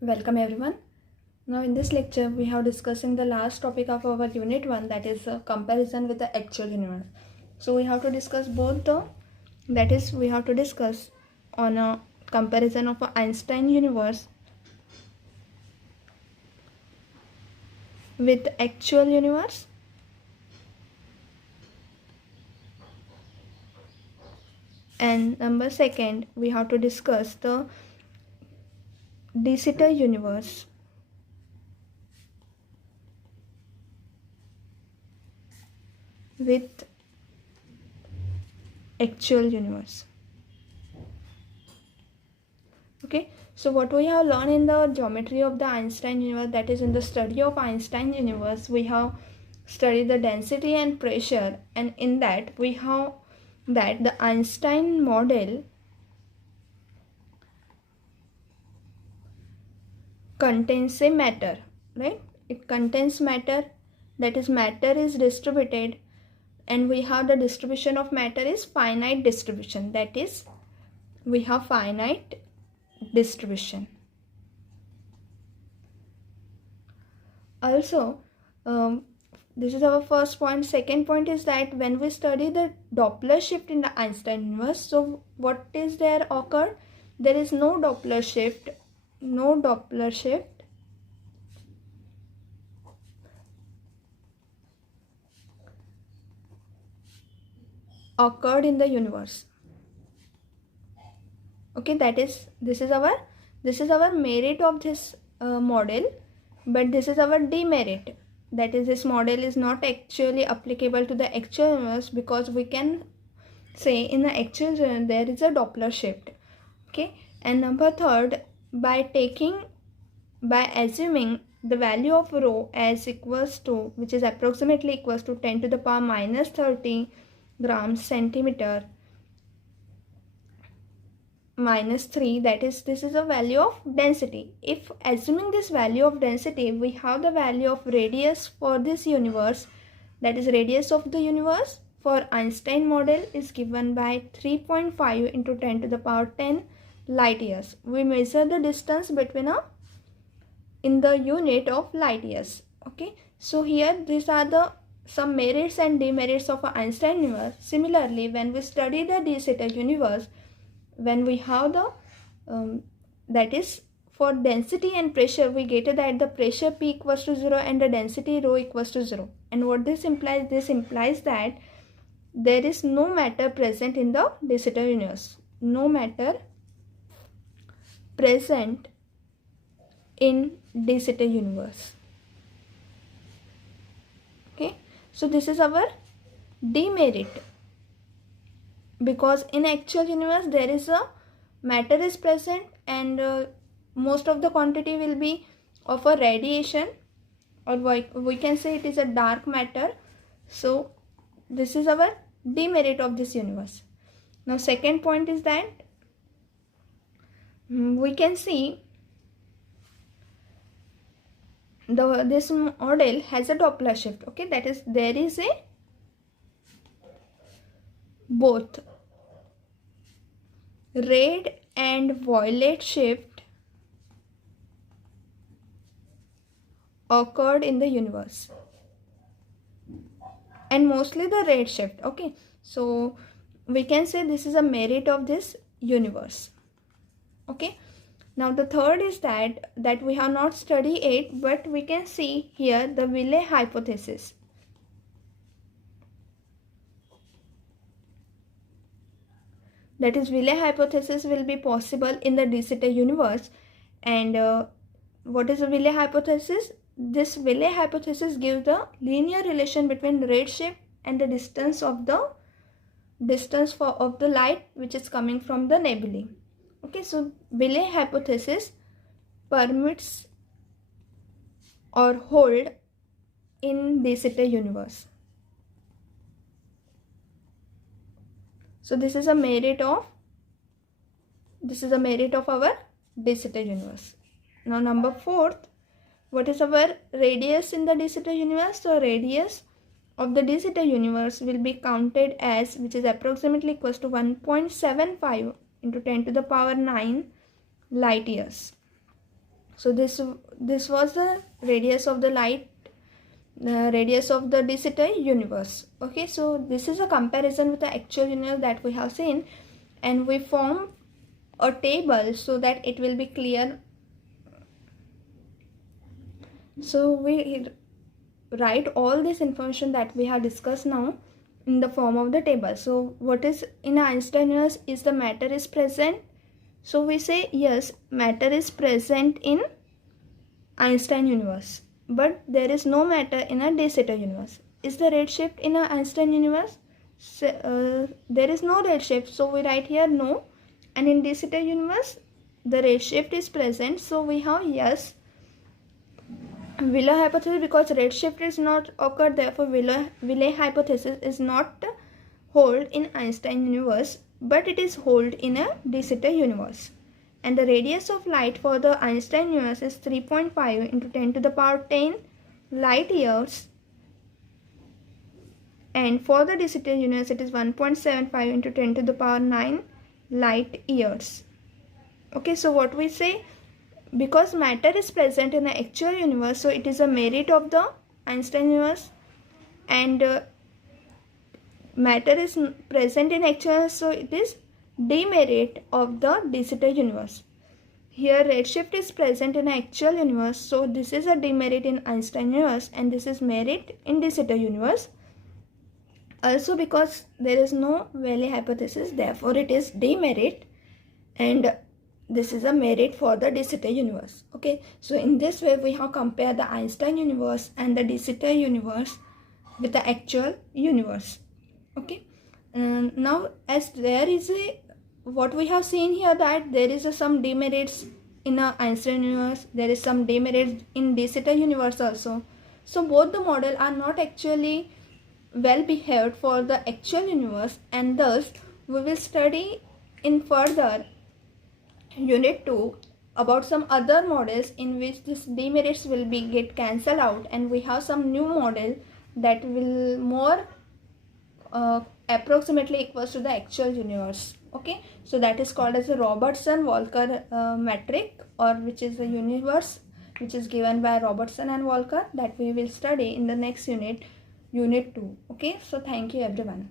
Welcome everyone. Now in this lecture we have discussing the last topic of our unit 1, that is comparison with the actual universe. So we have to discuss both we have to discuss on a comparison of a Einstein universe with actual universe, and number second we have to discuss the De Sitter universe with actual universe. Okay, so what we have learned in the geometry of the Einstein universe, that is in the study of Einstein universe, we have studied the density and pressure, and in that we have that the Einstein model contains a matter, right? It contains matter, that is matter is distributed, and we have the distribution of matter is finite distribution, that is we have finite distribution. Also, this is our first point. Second point is that when we study the Doppler shift in the Einstein universe, so what is there occurred? There is no Doppler shift, occurred in the universe. Okay, this is our merit of this model, but this is our demerit, that is this model is not actually applicable to the actual universe, because we can say in the actual universe there is a Doppler shift. Okay, and number third, by assuming the value of rho as equals to, which is approximately equals to 10 to the power minus 30 grams centimeter minus 3, that is this is a value of density. If assuming this value of density, we have the value of radius for this universe, that is radius of the universe for Einstein model is given by 3.5 into 10 to the power 10 light years. We measure the distance between in the unit of light years. Okay, so here these are the some merits and demerits of Einstein universe. Similarly, when we study the De Sitter universe, when we have the that is for density and pressure, we get that the pressure P equals to 0 and the density rho equals to 0. And what this implies? This implies that there is no matter present in the De Sitter universe. No matter present in De Sitter universe. Okay, so this is our demerit, because in actual universe there is a matter is present, and most of the quantity will be of a radiation, or we can say it is a dark matter. So this is our demerit of this universe. Now second point is that we can see this model has a Doppler shift. Okay, that is there is a both red and violet shift occurred in the universe, and mostly the red shift. Okay, so we can say this is a merit of this universe. Okay, now the third is that we have not studied it, but we can see here the Wille hypothesis. That is, Wille hypothesis will be possible in the De Sitter universe. And what is the Wille hypothesis? This Wille hypothesis gives the linear relation between redshift and the distance of the light which is coming from the nebulae. Okay, so Wille hypothesis permits or hold in De Sitter universe. So this is a merit of our De Sitter universe. Now number fourth, what is our radius in the De Sitter universe? So radius of the De Sitter universe will be counted as, which is approximately equals to 1.75 into 10 to the power 9 light years. So this was the radius of the light, radius of the de Sitter universe. Okay, so this is a comparison with the actual universe that we have seen, and we form a table so that it will be clear. So we write all this information that we have discussed now in the form of the table. So what is in Einstein universe? Is the matter is present? So we say yes, matter is present in Einstein universe, but there is no matter in a de Sitter universe. Is the redshift in a Einstein universe? So, there is no redshift, so we write here no. And in de Sitter universe, the redshift is present, so we have yes. Wheeler hypothesis, because redshift is not occurred, therefore Wheeler hypothesis is not hold in Einstein universe, but it is hold in a de Sitter universe. And the radius of light for the Einstein universe is 3.5 into 10 to the power 10 light years, and for the de Sitter universe it is 1.75 into 10 to the power 9 light years. Okay, so what we say, because matter is present in the actual universe, so it is a merit of the Einstein universe, and matter is present in actual, so it is demerit of the de Sitter universe. Here redshift is present in actual universe, so this is a demerit in Einstein universe, and this is merit in de Sitter universe. Also because there is no Wheeler hypothesis, therefore it is demerit, and this is a merit for the de Sitter universe. Okay, so in this way we have compared the Einstein universe and the de Sitter universe with the actual universe. Okay, now as there is a, what we have seen here, that there is some demerits in a Einstein universe, there is some demerits in de Sitter universe also. So both the model are not actually well behaved for the actual universe, and thus we will study in further unit 2 about some other models in which this demerits will be get cancelled out, and we have some new model that will more approximately equals to the actual universe. Okay, so that is called as a Robertson-Walker metric, or which is a universe which is given by Robertson and Walker, that we will study in the next unit, unit 2. Okay, so thank you everyone.